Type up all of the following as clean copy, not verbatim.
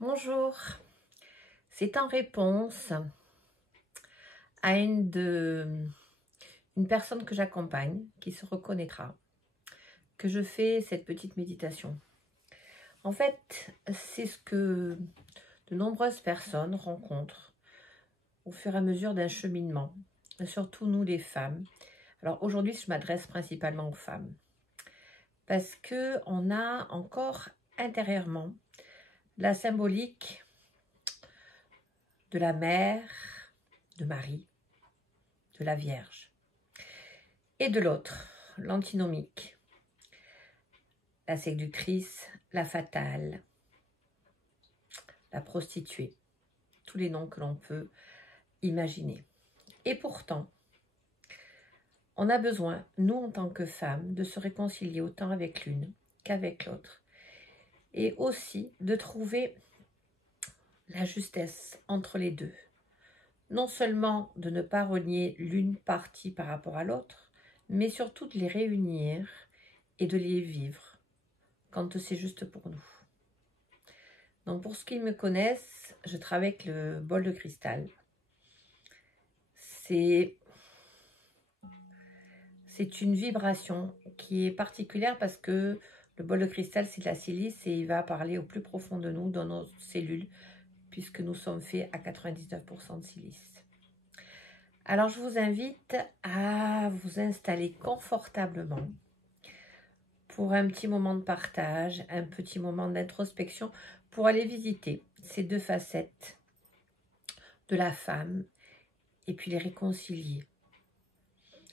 Bonjour, c'est en réponse à une personne que j'accompagne, qui se reconnaîtra, que je fais cette petite méditation. En fait, c'est ce que de nombreuses personnes rencontrent au fur et à mesure d'un cheminement, surtout nous les femmes. Alors aujourd'hui, je m'adresse principalement aux femmes, parce qu'on a encore intérieurement la symbolique de la mère, de Marie, de la Vierge. Et de l'autre, l'antinomique, la séductrice, la fatale, la prostituée, tous les noms que l'on peut imaginer. Et pourtant, on a besoin, nous en tant que femmes, de se réconcilier autant avec l'une qu'avec l'autre. Et aussi de trouver la justesse entre les deux. Non seulement de ne pas renier l'une partie par rapport à l'autre, mais surtout de les réunir et de les vivre quand c'est juste pour nous. Donc pour ceux qui me connaissent, je travaille avec le bol de cristal. C'est une vibration qui est particulière parce que le bol de cristal, c'est de la silice et il va parler au plus profond de nous, dans nos cellules, puisque nous sommes faits à 99% de silice. Alors je vous invite à vous installer confortablement pour un petit moment de partage, un petit moment d'introspection, pour aller visiter ces deux facettes de la femme et puis les réconcilier.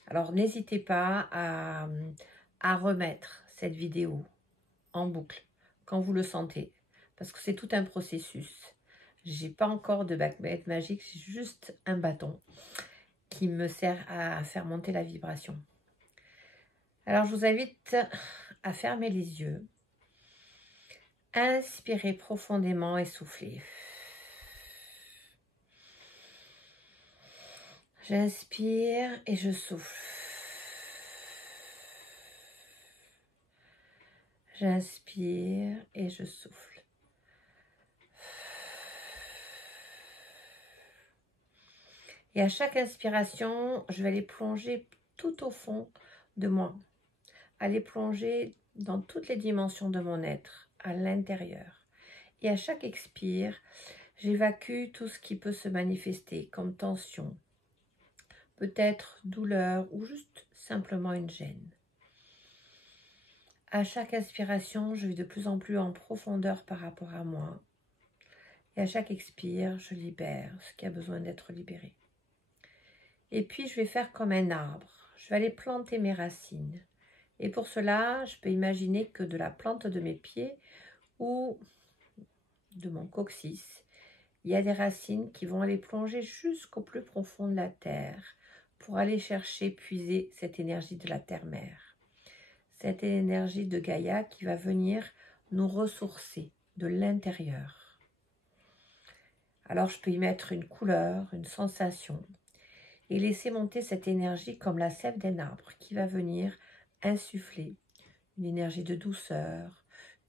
Alors n'hésitez pas à remettre cette vidéo en boucle quand vous le sentez, parce que c'est tout un processus. J'ai pas encore de baguette magique, j'ai juste un bâton qui me sert à faire monter la vibration. Alors je vous invite à fermer les yeux, inspirez profondément et soufflez. J'inspire et je souffle. J'inspire et je souffle. Et à chaque inspiration, je vais aller plonger tout au fond de moi. Aller plonger dans toutes les dimensions de mon être, à l'intérieur. Et à chaque expire, j'évacue tout ce qui peut se manifester comme tension, peut-être douleur ou juste simplement une gêne. À chaque inspiration, je vais de plus en plus en profondeur par rapport à moi. Et à chaque expire, je libère ce qui a besoin d'être libéré. Et puis, je vais faire comme un arbre. Je vais aller planter mes racines. Et pour cela, je peux imaginer que de la plante de mes pieds ou de mon coccyx, il y a des racines qui vont aller plonger jusqu'au plus profond de la terre pour aller chercher, puiser cette énergie de la terre-mère. Cette énergie de Gaïa qui va venir nous ressourcer de l'intérieur. Alors je peux y mettre une couleur, une sensation et laisser monter cette énergie comme la sève d'un arbre qui va venir insuffler une énergie de douceur,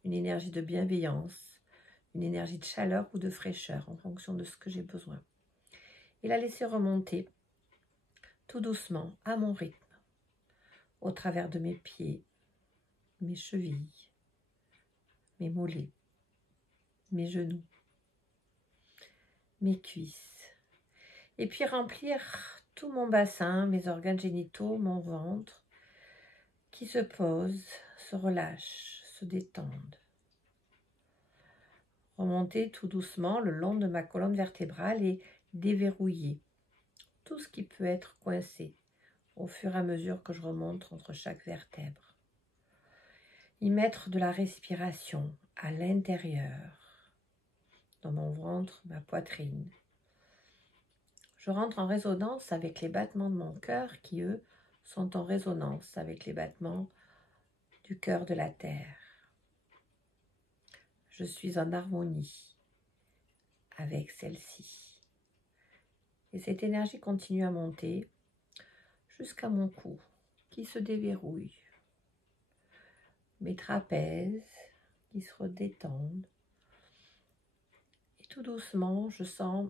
une énergie de bienveillance, une énergie de chaleur ou de fraîcheur en fonction de ce que j'ai besoin. Et la laisser remonter tout doucement à mon rythme au travers de mes pieds, mes chevilles, mes mollets, mes genoux, mes cuisses. Et puis remplir tout mon bassin, mes organes génitaux, mon ventre, qui se posent, se relâchent, se détendent. Remonter tout doucement le long de ma colonne vertébrale et déverrouiller tout ce qui peut être coincé au fur et à mesure que je remonte entre chaque vertèbre. Y mettre de la respiration à l'intérieur, dans mon ventre, ma poitrine. Je rentre en résonance avec les battements de mon cœur qui, eux, sont en résonance avec les battements du cœur de la terre. Je suis en harmonie avec celle-ci. Et cette énergie continue à monter jusqu'à mon cou qui se déverrouille. Mes trapèzes qui se redétendent. tout doucement, je sens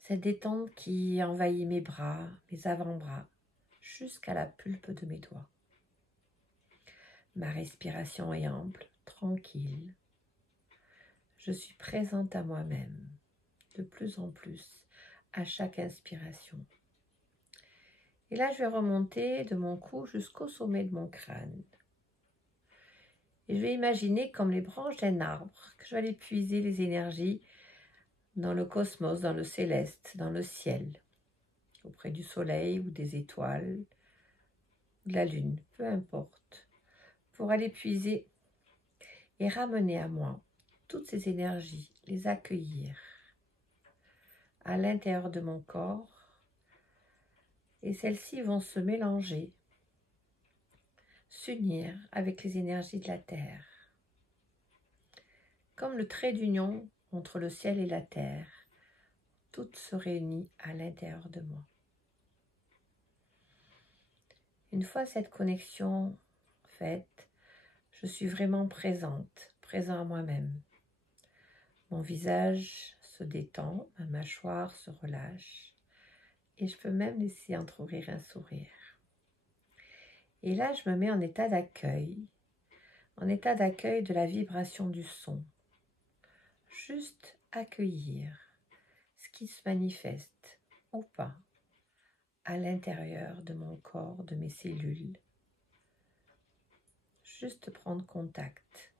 cette détente qui envahit mes bras, mes avant-bras, jusqu'à la pulpe de mes doigts. Ma respiration est ample, tranquille. Je suis présente à moi-même, de plus en plus, à chaque inspiration. Et là, je vais remonter de mon cou jusqu'au sommet de mon crâne. Et je vais imaginer comme les branches d'un arbre que je vais aller puiser les énergies dans le cosmos, dans le céleste, dans le ciel, auprès du soleil ou des étoiles, de la lune, peu importe, pour aller puiser et ramener à moi toutes ces énergies, les accueillir à l'intérieur de mon corps, et celles-ci vont se mélanger, s'unir avec les énergies de la terre, comme le trait d'union entre le ciel et la terre, toutes se réunissent à l'intérieur de moi. Une fois cette connexion faite, je suis vraiment présente, présent à moi-même. Mon visage se détend, ma mâchoire se relâche et je peux même laisser entrouvrir un sourire. Et là, je me mets en état d'accueil de la vibration du son. Juste accueillir ce qui se manifeste ou pas à l'intérieur de mon corps, de mes cellules. Juste prendre contact.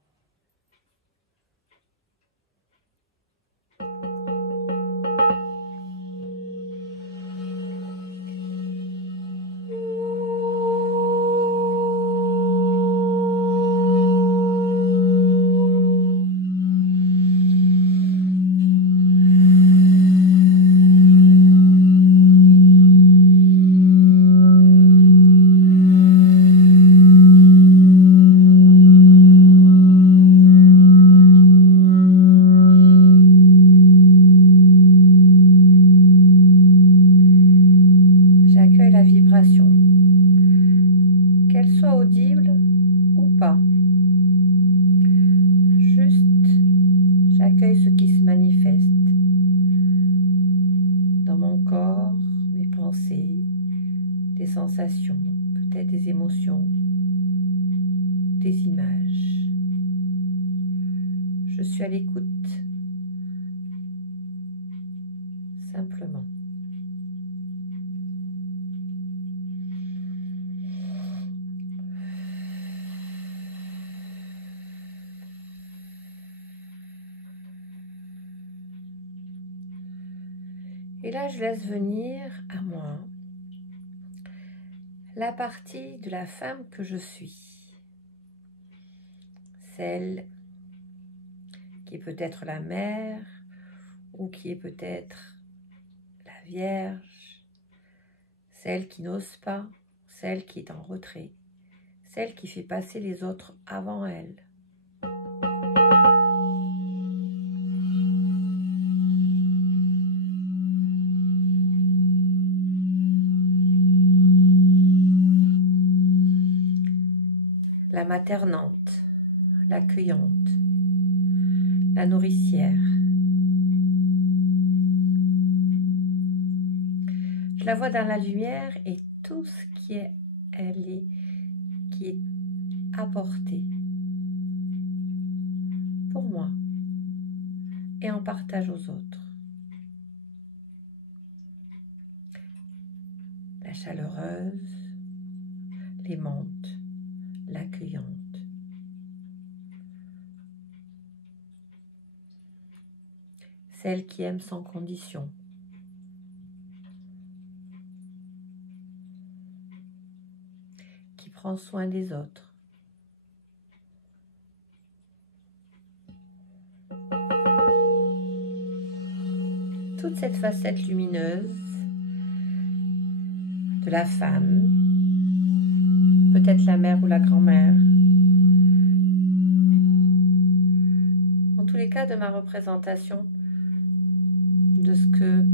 J'accueille la vibration, qu'elle soit audible ou pas. Juste, j'accueille ce qui se manifeste dans mon corps, mes pensées, des sensations, peut-être des émotions, des images. Je suis à l'écoute, simplement. Et là, je laisse venir à moi la partie de la femme que je suis. Celle qui est peut-être la mère ou qui est peut-être la Vierge. Celle qui n'ose pas, celle qui est en retrait, celle qui fait passer les autres avant elle. La maternante, l'accueillante, la nourricière. Je la vois dans la lumière et tout ce qui est apporté pour moi et en partage aux autres. La chaleureuse, l'aimante, l'accueillante. Celle qui aime sans condition. Qui prend soin des autres. Toute cette facette lumineuse de la femme, peut-être la mère ou la grand-mère, en tous les cas de ma représentation de ce que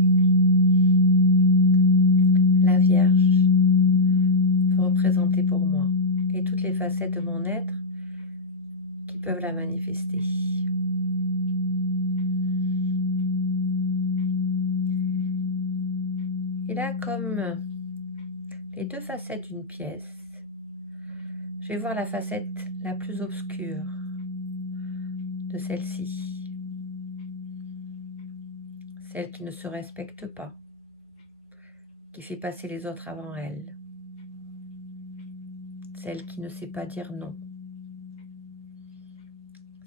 la Vierge peut représenter pour moi et toutes les facettes de mon être qui peuvent la manifester. Et là, comme les deux facettes d'une pièce, je vais voir la facette la plus obscure de celle-ci. Celle qui ne se respecte pas, qui fait passer les autres avant elle. Celle qui ne sait pas dire non.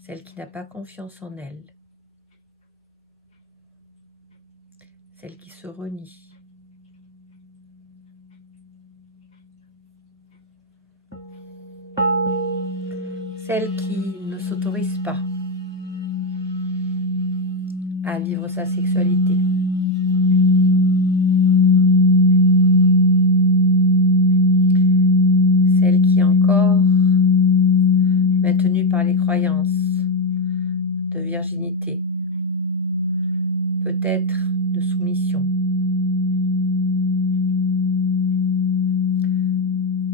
Celle qui n'a pas confiance en elle. Celle qui se renie. Celle qui ne s'autorise pas à vivre sa sexualité. Celle qui est encore maintenue par les croyances de virginité, peut-être de soumission.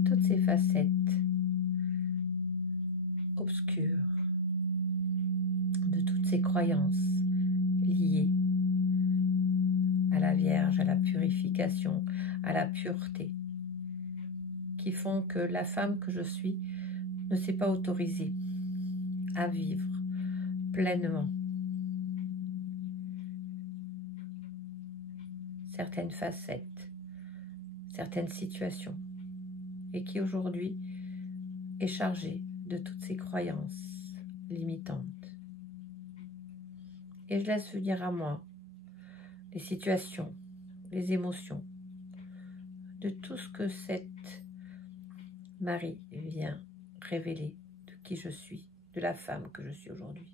Toutes ces facettes obscures de toutes ces croyances liées à la Vierge, à la purification, à la pureté, qui font que la femme que je suis ne s'est pas autorisée à vivre pleinement certaines facettes, certaines situations, et qui aujourd'hui est chargée de toutes ces croyances limitantes. Et je laisse venir à moi les situations, les émotions, de tout ce que cette Marie vient révéler de qui je suis, de la femme que je suis aujourd'hui.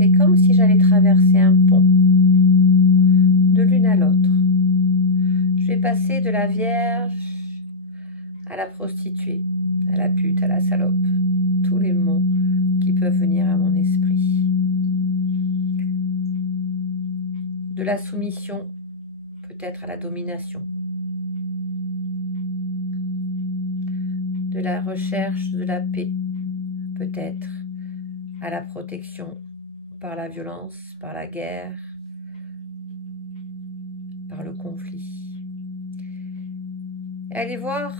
C'est comme si j'allais traverser un pont, de l'une à l'autre. Je vais passer de la Vierge à la prostituée, à la pute, à la salope, tous les mots qui peuvent venir à mon esprit. De la soumission, peut-être à la domination. De la recherche de la paix, peut-être à la protection par la violence, par la guerre, par le conflit. Et allez voir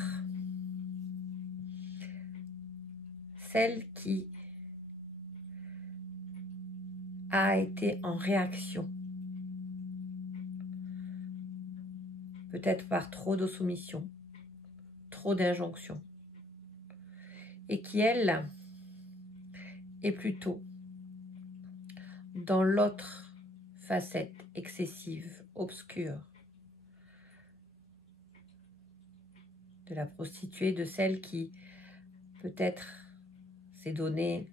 celle qui a été en réaction, peut-être par trop de soumission, trop d'injonctions, et qui, elle, est plutôt dans l'autre facette excessive, obscure, de la prostituée, de celle qui peut-être s'est donnée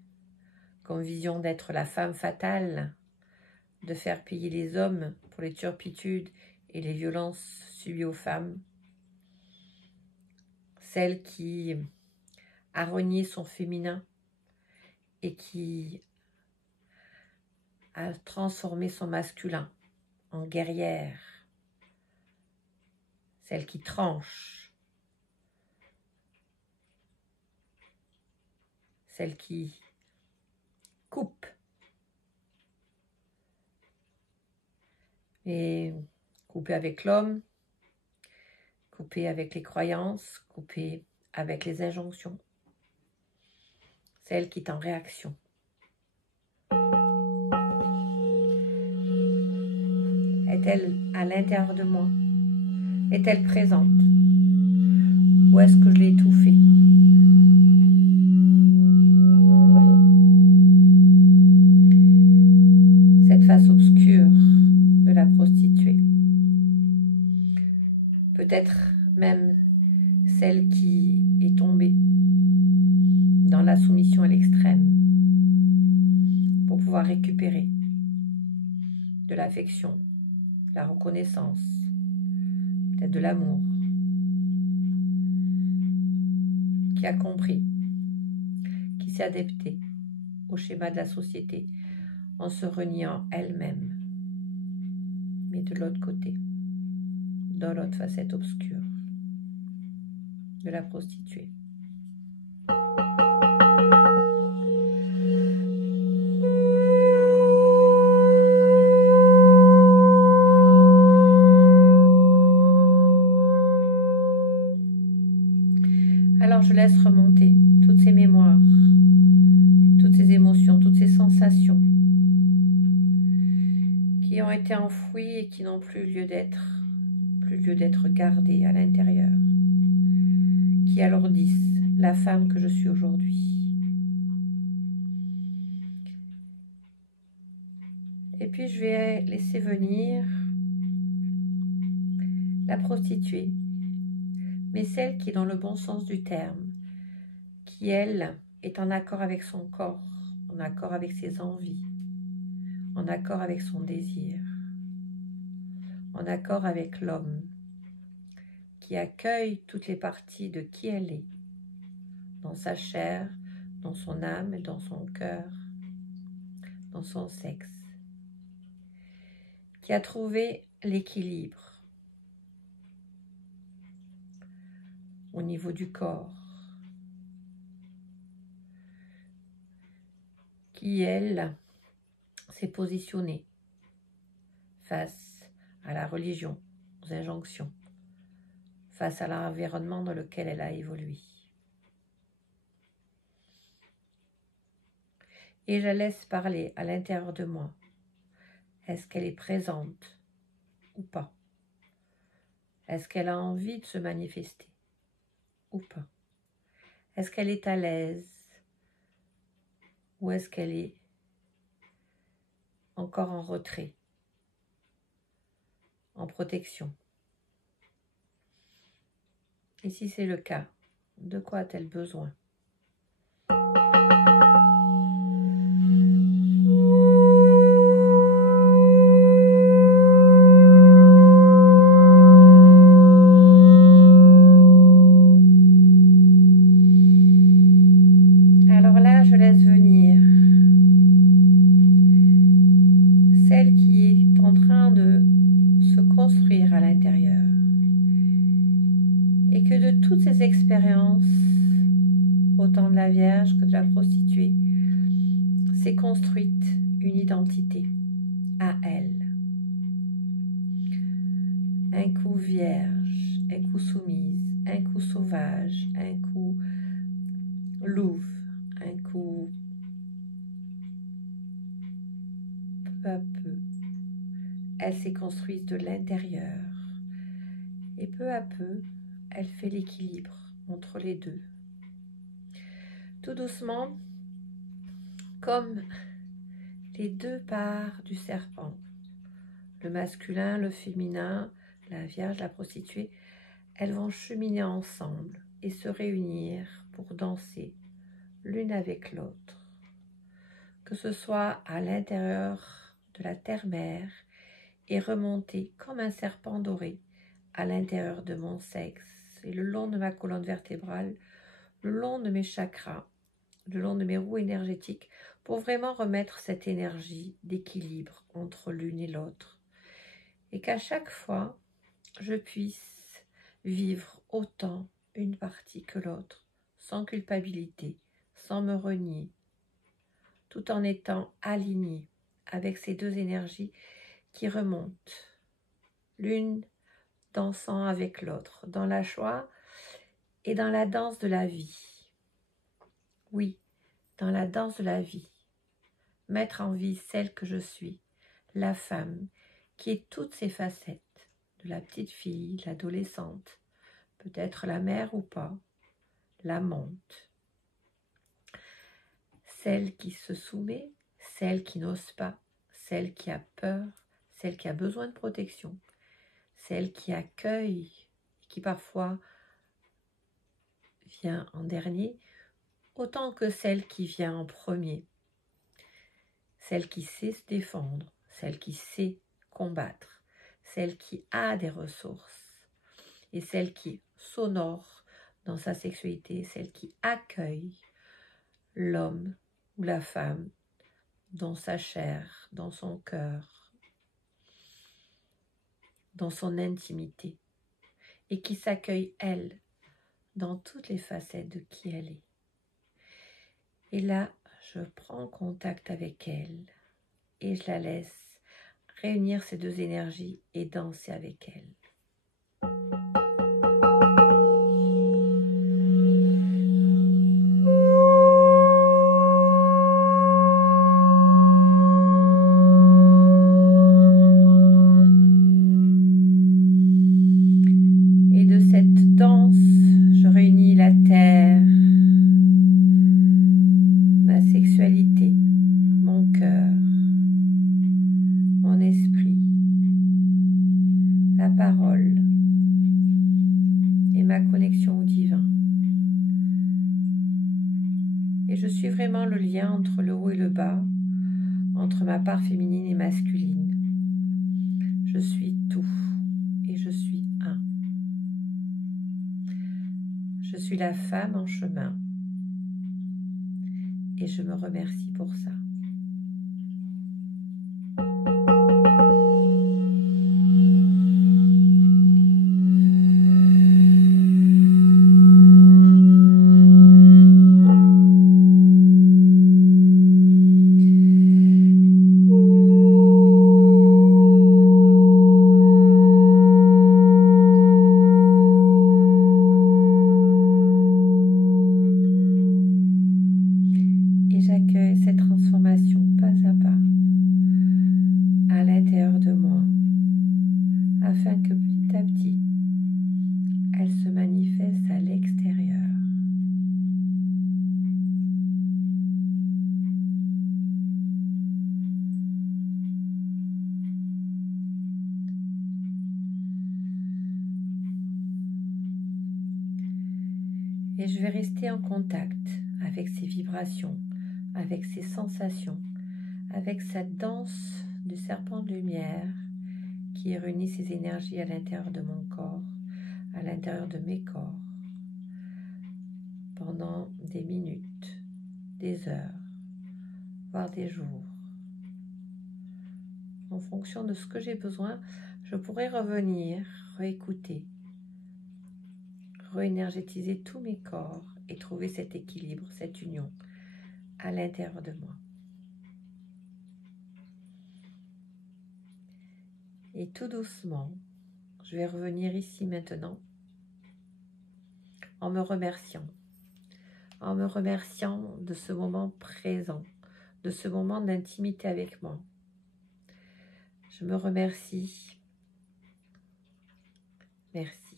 comme vision d'être la femme fatale, de faire payer les hommes pour les turpitudes et les violences subies aux femmes, celle qui a renié son féminin et qui a transformé son masculin en guerrière, celle qui tranche, celle qui coupe, et couper avec l'homme, couper avec les croyances, couper avec les injonctions, celle qui est en réaction. Est-elle à l'intérieur de moi? Est-elle présente? Ou est-ce que je l'ai étouffée? Cette face obscure de la prostituée. Peut-être même celle qui est tombée dans la soumission à l'extrême pour pouvoir récupérer de l'affection, de la reconnaissance, peut-être de l'amour. qui a compris, qui s'est adaptée au schéma de la société en se reniant elle-même, mais de l'autre côté, dans l'autre facette obscure de la prostituée. Alors je laisse remonter toutes ces mémoires, toutes ces émotions, toutes ces sensations qui ont été enfouies et qui n'ont plus lieu d'être gardées à l'intérieur, qui alourdissent la femme que je suis aujourd'hui. Et puis je vais laisser venir la prostituée, mais celle qui est dans le bon sens du terme, qui elle est en accord avec son corps, en accord avec ses envies, en accord avec son désir, en accord avec l'homme, qui accueille toutes les parties de qui elle est, dans sa chair, dans son âme, dans son cœur, dans son sexe, qui a trouvé l'équilibre au niveau du corps, qui, elle, s'est positionnée face à la religion, aux injonctions, face à l'environnement dans lequel elle a évolué. Et je la laisse parler à l'intérieur de moi. Est-ce qu'elle est présente ou pas? Est-ce qu'elle a envie de se manifester ou pas? Est-ce qu'elle est à l'aise ou est-ce qu'elle est encore en retrait, en protection? Et si c'est le cas, de quoi a-t-elle besoin? Alors là, je laisse venir celle qui est en train de se construire à l'intérieur et que de toutes ces expériences, autant de la Vierge que de la prostituée, s'est construite une identité à elle. Un coup vierge, un coup soumise, un coup sauvage, un coup louve, un coup peu à peu. Elle s'est construite de l'intérieur et peu à peu, elle fait l'équilibre entre les deux. Tout doucement, comme les deux parts du serpent, le masculin, le féminin, la Vierge, la prostituée, elles vont cheminer ensemble et se réunir pour danser l'une avec l'autre. Que ce soit à l'intérieur de la terre-mère et remonter comme un serpent doré à l'intérieur de mon sexe et le long de ma colonne vertébrale, le long de mes chakras, le long de mes roues énergétiques, pour vraiment remettre cette énergie d'équilibre entre l'une et l'autre. Et qu'à chaque fois, je puisse vivre autant une partie que l'autre, sans culpabilité, sans me renier, tout en étant alignée avec ces deux énergies qui remontent, l'une dansant avec l'autre, dans la joie et dans la danse de la vie. Oui, dans la danse de la vie. Mettre en vie celle que je suis, la femme, qui est toutes ses facettes, de la petite fille, l'adolescente, peut-être la mère ou pas, l'amante, celle qui se soumet, celle qui n'ose pas, celle qui a peur, celle qui a besoin de protection, celle qui accueille, qui parfois vient en dernier, autant que celle qui vient en premier, celle qui sait se défendre, celle qui sait combattre, celle qui a des ressources et celle qui s'honore dans sa sexualité, celle qui accueille l'homme ou la femme dans sa chair, dans son cœur, dans son intimité, et qui s'accueille, elle, dans toutes les facettes de qui elle est. Et là, je prends contact avec elle et je la laisse réunir ces deux énergies et danser avec elle. Et de cette danse, je réunis la terre, ma sexualité, mon cœur, mon esprit, la parole et ma connexion au divin. Et je suis vraiment le lien entre le haut et le bas, entre ma part féminine et masculine. Je suis tout et je suis un. Je suis la femme en chemin et je me remercie pour ça. Et j'accueille cette transformation pas à pas à l'intérieur de moi, afin que petit à petit, elle se manifeste à l'extérieur. Et je vais rester en contact avec ces vibrations, avec ces sensations, avec cette danse du serpent de lumière qui réunit ces énergies à l'intérieur de mon corps, à l'intérieur de mes corps, pendant des minutes, des heures, voire des jours. En fonction de ce que j'ai besoin, je pourrais revenir, réécouter, réénergétiser tous mes corps et trouver cet équilibre, cette union à l'intérieur de moi. Et tout doucement, je vais revenir ici maintenant en me remerciant de ce moment présent, de ce moment d'intimité avec moi. Je me remercie. Merci,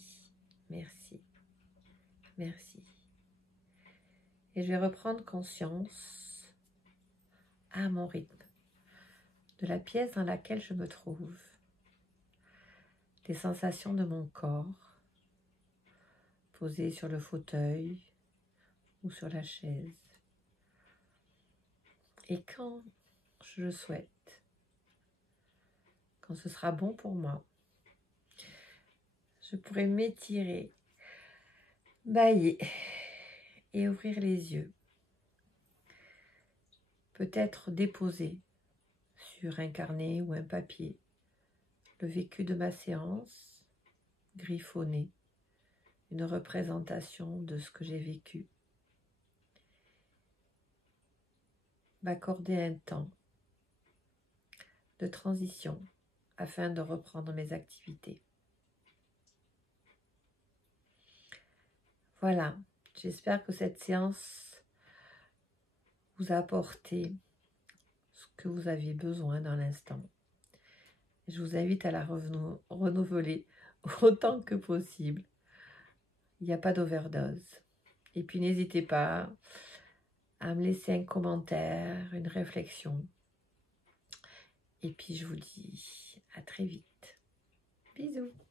merci, merci. Et je vais reprendre conscience à mon rythme de la pièce dans laquelle je me trouve, des sensations de mon corps posé sur le fauteuil ou sur la chaise. Et quand je le souhaite, quand ce sera bon pour moi, je pourrai m'étirer, bâiller et ouvrir les yeux. Peut-être déposer sur un carnet ou un papier le vécu de ma séance, griffonner une représentation de ce que j'ai vécu, m'accorder un temps de transition afin de reprendre mes activités. Voilà, j'espère que cette séance vous a apporté ce que vous aviez besoin dans l'instant. Je vous invite à la renouveler autant que possible. Il n'y a pas d'overdose. Et puis n'hésitez pas à me laisser un commentaire, une réflexion. Et puis je vous dis à très vite. Bisous.